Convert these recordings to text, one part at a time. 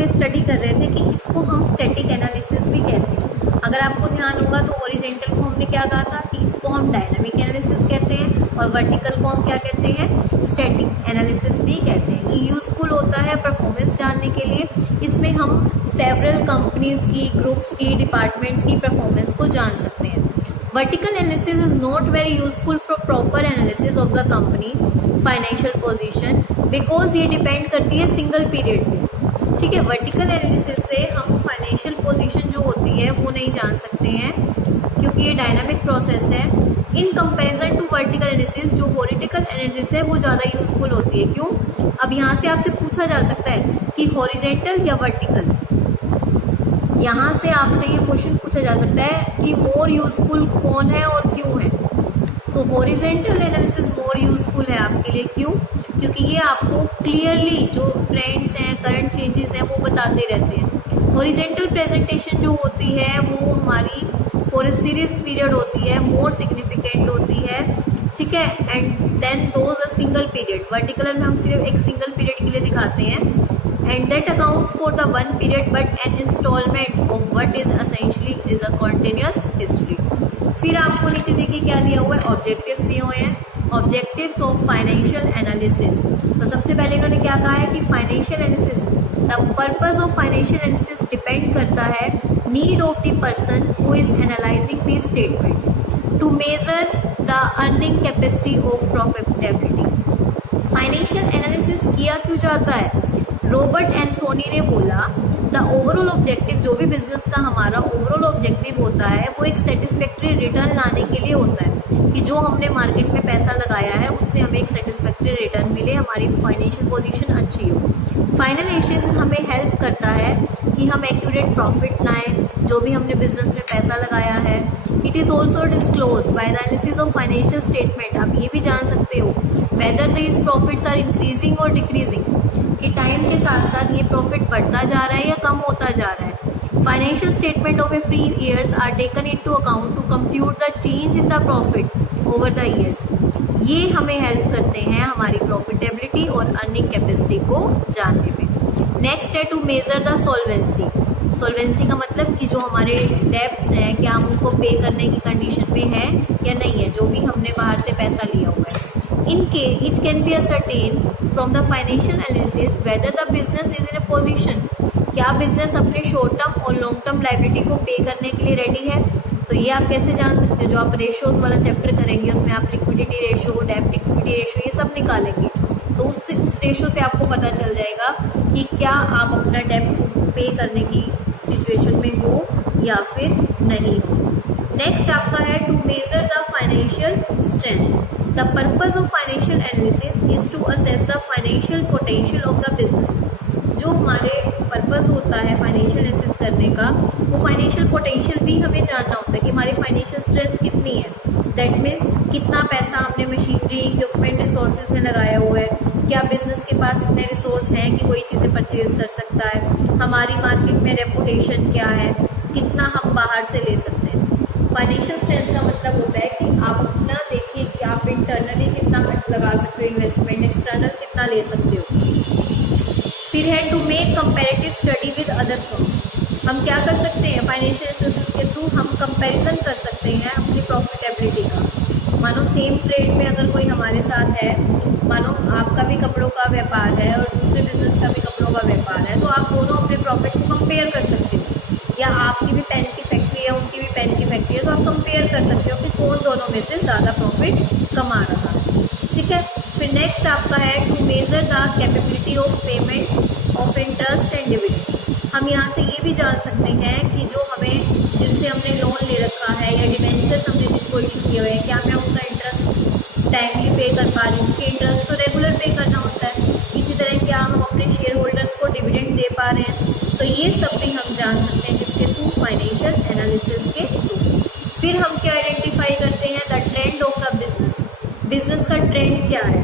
पे स्टडी कर रहे थे कि इसको हम स्टैटिक एनालिसिस भी कहते हैं। अगर आपको ध्यान होगा तो हॉरिजॉन्टल को हमने क्या कहा था कि इसको हम डायनामिक एनालिसिस कहते हैं और वर्टिकल को हम क्या कहते हैं, स्टैटिक एनालिसिस भी कहते हैं। ये यूजफुल होता है परफॉर्मेंस जानने के लिए। इसमें हम सेवरल कंपनीज की, ग्रुप्स की, डिपार्टमेंट्स की परफॉर्मेंस को जान सकते हैं। Vertical analysis is not very useful for proper analysis of the company financial position, because ये डिपेंड करती है सिंगल पीरियड पे। ठीक है, वर्टिकल एनालिसिस से हम फाइनेंशियल पोजीशन जो होती है वो नहीं जान सकते हैं क्योंकि ये डायनामिक प्रोसेस है। In comparison to vertical analysis जो हॉरिजॉन्टल एनालिसिस है वो ज़्यादा यूजफुल होती है। क्यों? अब यहाँ से आपसे पूछा जा सकता है कि हॉरिजॉन्टल या वर्टिकल, यहाँ से आपसे ये क्वेश्चन पूछा जा सकता है कि मोर यूजफुल कौन है और क्यों है। तो हॉरिजॉन्टल एनालिसिस मोर यूजफुल है आपके लिए। क्यों? क्योंकि ये आपको क्लियरली जो ट्रेंड्स हैं, करंट चेंजेस हैं वो बताते रहते हैं। हॉरिजॉन्टल प्रेजेंटेशन जो होती है वो हमारी फॉर ए सीरीज पीरियड होती है, मोर सिग्निफिकेंट होती है। ठीक है, and then those a single period. Vertical में हम सिर्फ एक सिंगल पीरियड के लिए दिखाते हैं and that accounts for the one period but an installment of what is essentially is a continuous history। फिर आपको नीचे देखिए क्या दिया हुआ है, ऑब्जेक्टिव्स दिए हुए हैं, ऑब्जेक्टिव्स ऑफ फाइनेंशियल एनालिसिस। तो सबसे पहले इन्होंने क्या कहा है कि financial analysis, the purpose of financial analysis depend करता है need of the person who is analysing the statement to measure the earning capacity of profitability. Financial analysis किया क्यों जाता है? रॉबर्ट एंथोनी ने बोला द ओवरऑल ऑब्जेक्टिव, जो भी बिजनेस का हमारा ओवरऑल ऑब्जेक्टिव होता है वो एक सेटिस्फैक्ट्री रिटर्न लाने के लिए होता है कि जो हमने मार्केट में पैसा लगाया है उससे हमें एक सेटिस्फैक्ट्री रिटर्न मिले, हमारी फाइनेंशियल पोजीशन अच्छी हो। फाइनल एनालिसिस हमें हेल्प करता है कि हम एक्यूरेट प्रॉफिट लाएं जो भी हमने बिजनेस में पैसा लगाया है। It is also disclose by the analysis of financial statement. आप ये भी जान सकते हो whether these profits are increasing और डिक्रीजिंग, कि टाइम के साथ साथ ये प्रॉफिट बढ़ता जा रहा है या कम होता जा रहा है। Financial statement of a free years are taken into account to compute the change in the profit over the years. ये हमें हेल्प करते हैं हमारी प्रॉफिटेबिलिटी और अर्निंग कैपेसिटी को जानने में। नेक्स्ट है to measure the solvency. Solvency का मतलब कि जो हमारे डेब्ट्स हैं क्या हम उनको पे करने की कंडीशन में है या नहीं है, जो भी हमने बाहर से पैसा लिया हुआ है। It can be ascertained from the financial analysis whether the business is in a position, क्या बिजनेस अपने शॉर्ट टर्म और लॉन्ग टर्म लायबिलिटी को पे करने के लिए रेडी है। तो ये आप कैसे जान सकते हो? जो आप रेशोज वाला चैप्टर करेंगे उसमें आप लिक्विडिटी रेशो, डेब्ट इक्विटी रेशो ये सब निकालेंगे, तो उस रेशो से आपको पता चल जाएगा कि क्या आप अपना डेब्ट को पे करने की सिचुएशन में हो या फिर नहीं हो। नेक्स्ट आपका है to measure the financial strength. The purpose of financial analysis is to assess the financial potential of the business। जो हमारे पर्पस होता है फाइनेंशियल एनालिसिस करने का, वो फाइनेंशियल पोटेंशियल भी हमें जानना होता है कि हमारी फाइनेंशियल स्ट्रेंथ कितनी है। दैट मीन्स कितना पैसा हमने मशीनरी, इक्विपमेंट, रिसोर्सेज में लगाया हुआ है, क्या बिजनेस के पास इतने रिसोर्स हैं कि कोई चीज़ें परचेज कर सकता है, हमारी मार्केट में रेपुटेशन क्या है, कितना हम बाहर से ले सकते हैं। फाइनेंशियल स्ट्रेंथ का मतलब होता है कि आप अपना देखिए कि आप इंटरनली कितना लगा सकते हो इन्वेस्टमेंट, एक्सटर्नल कितना ले सकते हो। फिर है to make comparative study with other firms. हम क्या कर सकते हैं? फाइनेंशियल एनालिसिस के थ्रू हम कंपैरिजन कर सकते हैं अपनी प्रॉफिटेबिलिटी का। मानो सेम ट्रेड में अगर कोई हमारे साथ है, मानो आपका भी कपड़ों का व्यापार है और दूसरे बिजनेस का भी कपड़ों का व्यापार है, तो आप दोनों अपने प्रॉफिट को कंपेयर कर सकते हो। या आपकी भी पेन की फैक्ट्री है, उनकी भी पेन की फैक्ट्री है, तो आप कंपेयर कर सकते हो कि कौन दोनों में से ज़्यादा प्रॉफिट कमा रहा है। ठीक है, फिर नेक्स्ट आपका है to measure the capability of payment of interest and dividend. हम यहाँ से ये भी जान सकते हैं कि जो हमें, जिनसे हमने लोन ले रखा है या डिवेंचर्स हमने जिनको इशू किए हुए हैं, क्या मैं उनका इंटरेस्ट टाइमली पे कर पा रही हूँ? क्योंकि इंटरेस्ट तो रेगुलर पे करना होता है। इसी तरह क्या हम अपने शेयर होल्डर्स को डिविडेंड दे पा रहे हैं? तो ये सब भी हम जान सकते हैं किसके थ्रू? फाइनेंशियल एनालिसिस के थ्रू। फिर हम क्या आइडेंटिफाई करते हैं? The trend of the business. Business का ट्रेंड क्या है,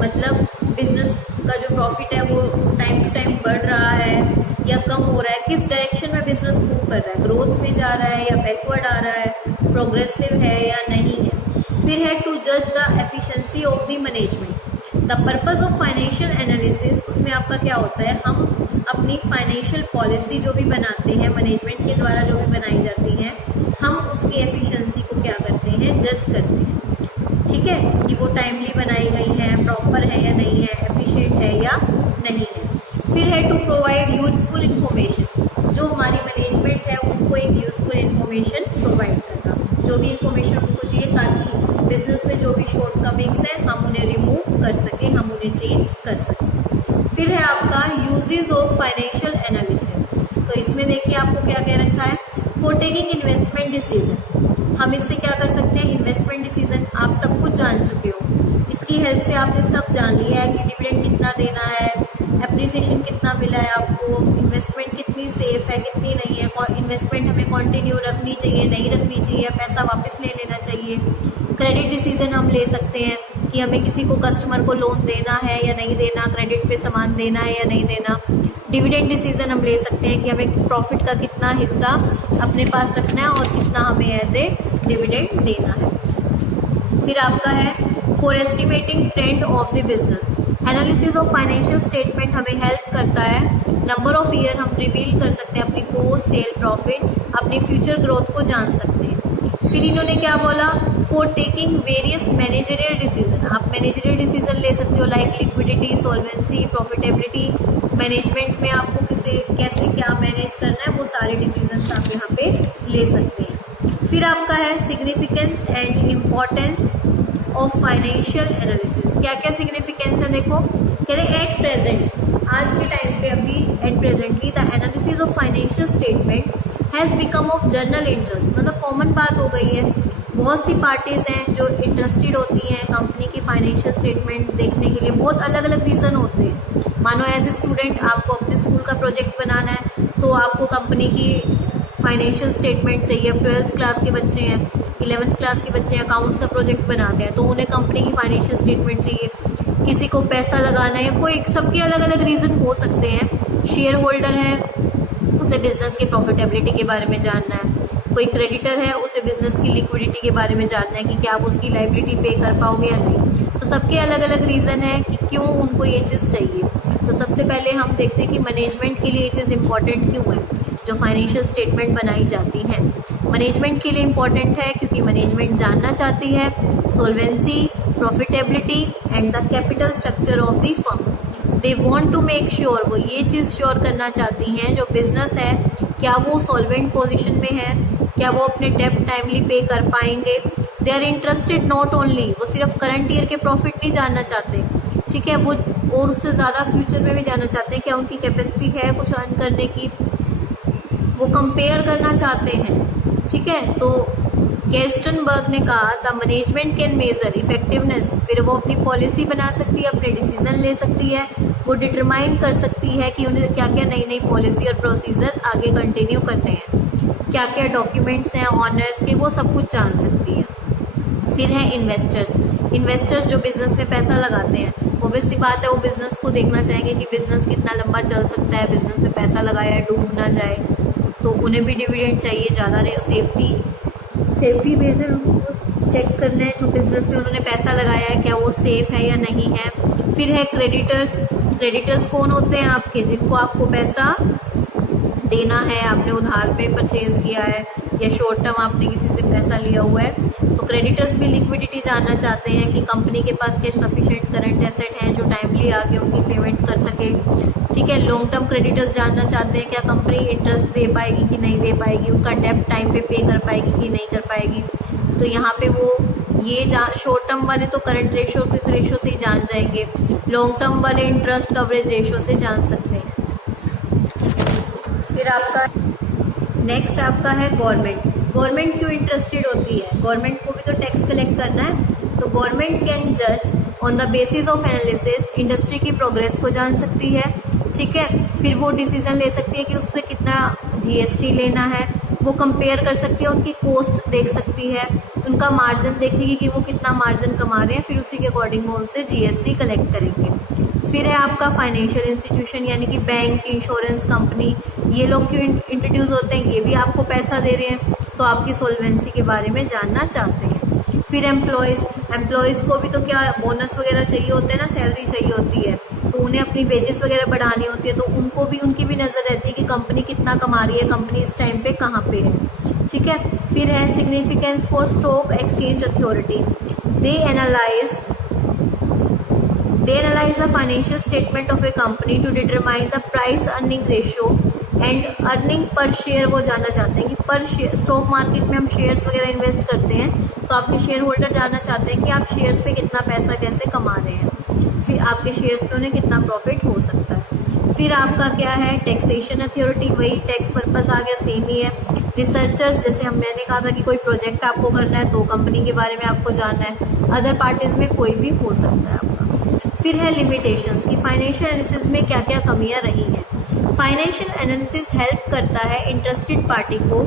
मतलब बिजनेस का जो प्रॉफिट है वो टाइम टू टाइम बढ़ रहा है या कम हो रहा है, किस डायरेक्शन में बिजनेस मूव कर रहा है, ग्रोथ में जा रहा है या बैकवर्ड आ रहा है, प्रोग्रेसिव है या नहीं है। फिर है टू जज the efficiency of the management. The purpose of financial analysis, उसमें आपका क्या होता है, हम अपनी फाइनेंशियल पॉलिसी जो भी बनाते हैं, मैनेजमेंट के द्वारा जो भी बनाई जाती हैं, हम उसकी एफिशिएंसी को क्या करते हैं, जज करते हैं। ठीक है, कि वो टाइमली बनाई गई है, प्रॉपर है या नहीं है, एफिशिएंट है या नहीं है। फिर है टू प्रोवाइड यूजफुल इंफॉर्मेशन, जो हमारी मैनेजमेंट है उनको एक यूजफुल इंफॉर्मेशन प्रोवाइड करना, जो भी इंफॉर्मेशन उनको चाहिए ताकि बिजनेस में जो भी शॉर्टकमिंग्स हैं हम उन्हें रिमूव कर सकें, हम उन्हें चेंज कर सकें। फिर है आपका यूजेस ऑफ फाइनेंशियल एनालिसिस, तो इसमें देखिए आपको क्या कह रखा है, फॉर टेकिंग इन्वेस्टमेंट डिसीजन, हम इससे क्या कर सकते हैं, इन्वेस्टमेंट डिसीजन आप सब कुछ जान चुके हो, इसकी हेल्प से आपने सब जान लिया है कि डिविडेंड कितना देना है, एप्रिसिएशन कितना मिला है आपको, इन्वेस्टमेंट कितनी सेफ है कितनी नहीं है, इन्वेस्टमेंट हमें कंटिन्यू रखनी चाहिए नहीं रखनी चाहिए, पैसा वापस ले लेना चाहिए। क्रेडिट डिसीजन हम ले सकते हैं कि हमें किसी को कस्टमर को लोन देना है या नहीं देना, क्रेडिट पे सामान देना है या नहीं देना। डिविडेंड डिसीजन हम ले सकते हैं कि हमें प्रॉफिट का कितना हिस्सा अपने पास रखना है और कितना हमें एज ए डिविडेंड देना है। फिर आपका है for estimating trend of the business, analysis of financial statement हमें हेल्प करता है, नंबर ऑफ ईयर हम रिवील कर सकते हैं, अपनी कॉस्ट, सेल, प्रॉफिट, अपनी फ्यूचर ग्रोथ को जान सकते हैं। फिर इन्होंने क्या बोला, for taking various managerial decision, आप मैनेजरियल डिसीजन ले सकते हो like liquidity, solvency, profitability, management में आपको कैसे क्या मैनेज करना है, वो सारे डिसीजन आप यहाँ पे ले सकते हैं। फिर आपका है significance and importance of financial analysis, क्या क्या सिग्निफिकेंस है देखो, कह रहे एट प्रेजेंट, आज के टाइम पे अभी at presently the analysis of financial statement has become of general interest, मतलब कॉमन बात हो गई है, बहुत सी पार्टीज़ हैं जो इंटरेस्टेड होती हैं कंपनी की फाइनेंशियल स्टेटमेंट देखने के लिए, बहुत अलग अलग रीज़न होते हैं। मानो एज ए स्टूडेंट आपको अपने स्कूल का प्रोजेक्ट बनाना है तो आपको कंपनी की फाइनेंशियल स्टेटमेंट चाहिए, 12th क्लास के बच्चे हैं, 11th क्लास के बच्चे अकाउंट्स का प्रोजेक्ट बनाते हैं तो उन्हें कंपनी की फाइनेंशियल स्टेटमेंट चाहिए, किसी को पैसा लगाना है, कोई सबके अलग अलग रीज़न हो सकते हैं। शेयर होल्डर है उसे बिजनेस की प्रॉफिटेबिलिटी के बारे में जानना है, कोई क्रेडिटर है उसे बिजनेस की लिक्विडिटी के बारे में जानना है कि क्या आप उसकी लायबिलिटी पे कर पाओगे या नहीं, तो सबके अलग अलग रीज़न है कि क्यों उनको ये चीज़ चाहिए। तो सबसे पहले हम देखते हैं कि मैनेजमेंट के लिए ये चीज़ इंपॉर्टेंट क्यों है, जो फाइनेंशियल स्टेटमेंट बनाई जाती हैं मैनेजमेंट के लिए इंपॉर्टेंट है क्योंकि मैनेजमेंट जानना चाहती है solvency, profitability and the capital structure of the firm. They want to make sure, वो ये चीज़ श्योर करना चाहती हैं जो बिजनेस है क्या वो सॉल्वेंट पोजीशन में है, क्या वो अपने डेब्ट टाइमली पे कर पाएंगे। They are interested not only, वो सिर्फ करंट ईयर के प्रॉफिट नहीं जानना चाहते, ठीक है, वो और उससे ज़्यादा फ्यूचर में भी जानना चाहते हैं क्या उनकी कैपेसिटी है कुछ अर्न करने की, वो कंपेयर करना चाहते हैं, ठीक है। तो केस्टनबर्ग ने कहा the management can measure effectiveness, फिर वो अपनी पॉलिसी बना सकती है, अपने डिसीजन ले सकती है, वो डिटरमाइन कर सकती है कि उन्हें क्या क्या नई नई पॉलिसी और प्रोसीजर आगे कंटिन्यू करने हैं, क्या क्या डॉक्यूमेंट्स हैं ऑनर्स के, वो सब कुछ जान सकती है। फिर है इन्वेस्टर्स जो बिजनेस में पैसा लगाते हैं, ऑब्वियस सी बात है वो बिजनेस को देखना चाहेंगे कि बिजनेस कितना लंबा चल सकता है, बिजनेस में पैसा लगाया है डूब ना जाए, तो उन्हें भी डिविडेंड चाहिए ज़्यादा रहे, सेफ्टी मेजर चेक करना है जो बिजनेस में उन्होंने पैसा लगाया है क्या वो सेफ है या नहीं है। फिर है क्रेडिटर्स कौन होते हैं आपके, जिनको आपको पैसा देना है, आपने उधार पे परचेज किया है या शॉर्ट टर्म आपने किसी से पैसा लिया हुआ है, तो क्रेडिटर्स भी लिक्विडिटी जानना चाहते हैं कि कंपनी के पास क्या सफिशिएंट करंट एसेट हैं जो टाइमली आके उनकी पेमेंट कर सके, ठीक है। लॉन्ग टर्म क्रेडिटर्स जानना चाहते हैं क्या कंपनी इंटरेस्ट दे पाएगी कि नहीं दे पाएगी, उनका डेब्ट टाइम पे कर पाएगी कि नहीं कर पाएगी, तो यहाँ पे वो ये शॉर्ट टर्म वाले तो करंट रेशो क्विक रेशो से ही जान जाएंगे, लॉन्ग टर्म वाले इंटरेस्ट कवरेज रेशो से जान सकते हैं। फिर आपका नेक्स्ट आपका है गवर्नमेंट क्यों इंटरेस्टेड होती है, गवर्नमेंट को भी तो टैक्स कलेक्ट करना है, तो गवर्नमेंट कैन जज on the basis of analysis, industry की प्रोग्रेस को जान सकती है, ठीक है। फिर वो डिसीजन ले सकती है कि उससे कितना जीएसटी लेना है, वो कंपेयर कर सकती है, उनकी कॉस्ट देख सकती है, उनका मार्जिन देखेगी कि वो कितना मार्जिन कमा रहे हैं, फिर उसी के अकॉर्डिंग वो उनसे जीएसटी कलेक्ट करेंगे। फिर है आपका फाइनेंशियल इंस्टीट्यूशन यानी कि बैंक, इंश्योरेंस कंपनी, ये लोग क्यों इंट्रोड्यूस होते हैं, ये भी आपको पैसा दे रहे हैं तो आपकी सोल्वेंसी के बारे में जानना चाहते हैं। फिर एम्प्लॉयज़ को भी तो क्या बोनस वगैरह चाहिए होते हैं ना, सैलरी चाहिए होती है, तो उन्हें अपनी वेजेस वगैरह बढ़ानी होती है, तो उनकी भी नज़र रहती है कि कंपनी कितना कमा रही है, कंपनी इस टाइम पे कहाँ पे है। ठीक है। फिर है significance for stock exchange authority. They analyse the financial statement of a company to determine the price earning ratio and earning per share। वो जानना चाहते हैं कि पर शेयर, स्टॉक मार्केट में हम शेयर्स वगैरह इन्वेस्ट करते हैं, तो आपके शेयर होल्डर जानना चाहते हैं कि आप शेयर्स पे कितना पैसा कैसे कमा रहे हैं, फिर आपके शेयर्स पे उन्हें कितना प्रॉफिट हो सकता है। फिर आपका क्या है, टैक्सेशन अथॉरिटी, वही टैक्स पर्पस आ गया, सेम ही है। रिसर्चर्स, जैसे मैंने कहा था कि कोई प्रोजेक्ट आपको करना है तो कंपनी के बारे में आपको जानना है, अदर पार्टीज में कोई भी हो सकता है आपका। फिर है लिमिटेशंस कि फाइनेंशियल एनालिसिस में क्या क्या कमियां रही हैं। फाइनेंशियल एनालिसिस हेल्प करता है इंटरेस्टेड पार्टी को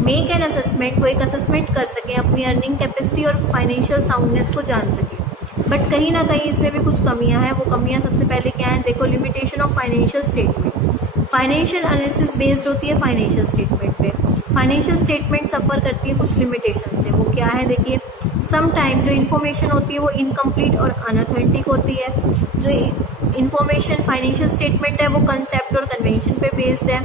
मेक एन असेसमेंट, वो एक असेसमेंट कर सकें, अपनी अर्निंग कैपेसिटी और फाइनेंशियल साउंडनेस को जान सकें। बट कहीं ना कहीं इसमें भी कुछ कमियां हैं। वो कमियां सबसे पहले क्या है, देखो, limitation of financial statement. Financial analysis based होती है फाइनेंशियल स्टेटमेंट पे। फाइनेंशियल स्टेटमेंट सफ़र करती है कुछ लिमिटेशन से। वो क्या है, देखिए, सम टाइम जो इन्फॉर्मेशन होती है वो इनकम्प्लीट और अनऑथेंटिक होती है। जो इन्फॉर्मेशन फाइनेंशियल स्टेटमेंट है वो कंसेप्ट और कन्वेंशन पे बेस्ड है।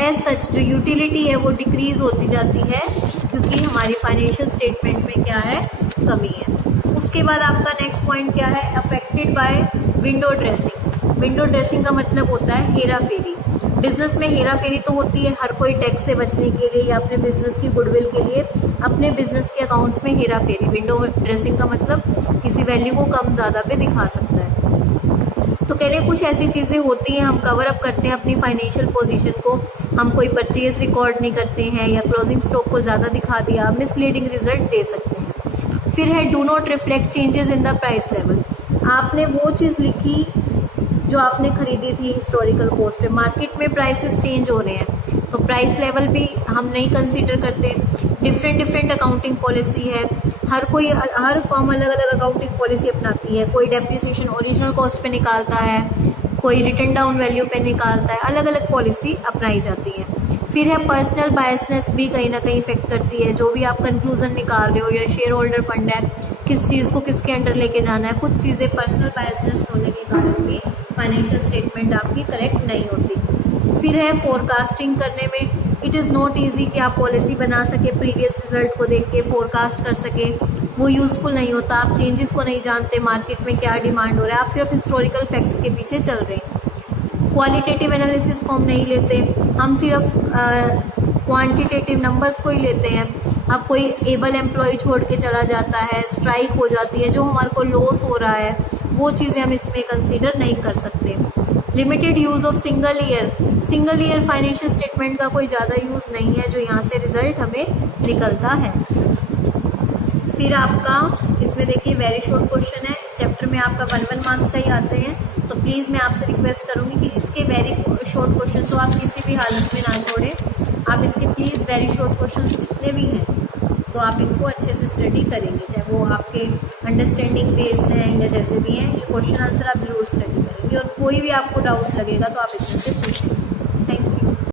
एज सच जो यूटिलिटी है वो डिक्रीज होती जाती है क्योंकि हमारी फाइनेंशियल स्टेटमेंट में क्या है, कमी है। उसके बाद आपका नेक्स्ट पॉइंट क्या है, affected by window dressing. Window dressing का मतलब होता है हेरा फेरी। बिजनेस में हेरा फेरी तो होती है, हर कोई टैक्स से बचने के लिए या अपने बिजनेस की गुडविल के लिए अपने बिजनेस के अकाउंट्स में हेरा फेरी। विंडो ड्रेसिंग का मतलब किसी वैल्यू को कम ज़्यादा पे दिखा सकता है। तो कह रहे हैं कुछ ऐसी चीज़ें होती हैं, हम कवर अप करते हैं अपनी फाइनेंशियल पोजीशन को, हम कोई परचेज रिकॉर्ड नहीं करते हैं या क्लोजिंग स्टॉक को ज़्यादा दिखा दिया, मिसलीडिंग रिजल्ट दे सकते हैं। फिर है do not reflect changes in the price level. आपने वो चीज़ लिखी जो आपने खरीदी थी हिस्टोरिकल कॉस्ट पे, मार्केट में प्राइसेस चेंज हो रहे हैं तो प्राइस लेवल भी हम नहीं कंसीडर करते। डिफरेंट अकाउंटिंग पॉलिसी है, हर फर्म अलग अलग अकाउंटिंग पॉलिसी अपनाती है। कोई डेप्रिसिएशन ओरिजिनल कॉस्ट पे निकालता है, कोई रिटर्न डाउन वैल्यू पे निकालता है, अलग अलग पॉलिसी अपनाई जाती है। फिर है पर्सनल बायसनेस भी कहीं ना कहीं इफेक्ट करती है। जो भी आप कंक्लूजन निकाल रहे हो या शेयर होल्डर फंड है, किस चीज़ को किसके अंडर लेके जाना है, कुछ चीज़ें पर्सनल बायसनेस होने के कारण भी फाइनेंशियल स्टेटमेंट आपकी करेक्ट नहीं होती। फिर है फोरकास्टिंग करने में, इट इज़ नॉट ईजी कि आप पॉलिसी बना सके, प्रीवियस रिजल्ट को देख के फोरकास्ट कर सके, वो यूज़फुल नहीं होता। आप चेंजेस को नहीं जानते, मार्केट में क्या डिमांड हो रहा है, आप सिर्फ हिस्टोरिकल फैक्ट्स के पीछे चल रहे हैं। क्वालिटेटिव एनालिसिस को हम नहीं लेते, हम सिर्फ क्वांटिटेटिव नंबर्स को ही लेते हैं। अब कोई एबल एम्प्लॉय छोड़ के चला जाता है, स्ट्राइक हो जाती है, जो हमारे को लॉस हो रहा है, वो चीज़ें हम इसमें कंसीडर नहीं कर सकते। Limited use of single year financial statement का कोई ज़्यादा यूज़ नहीं है, जो यहाँ से रिजल्ट हमें निकलता है। फिर आपका इसमें देखिए वेरी शॉर्ट क्वेश्चन है, इस चैप्टर में आपका 1 मार्क्स का ही आते हैं, तो प्लीज़ मैं आपसे रिक्वेस्ट करूँगी कि इसके वेरी शॉर्ट क्वेश्चन तो आप किसी भी हालत में ना छोड़ें। आप इसके प्लीज़ वेरी शॉर्ट क्वेश्चन जितने भी हैं तो आप इनको अच्छे से स्टडी करेंगे, चाहे वो आपके अंडरस्टैंडिंग बेस्ड हैं या जैसे भी हैं, ये क्वेश्चन आंसर आप ज़रूर स्टडी करेंगे और कोई भी आपको डाउट लगेगा तो आप इसमें से पूछेंगे।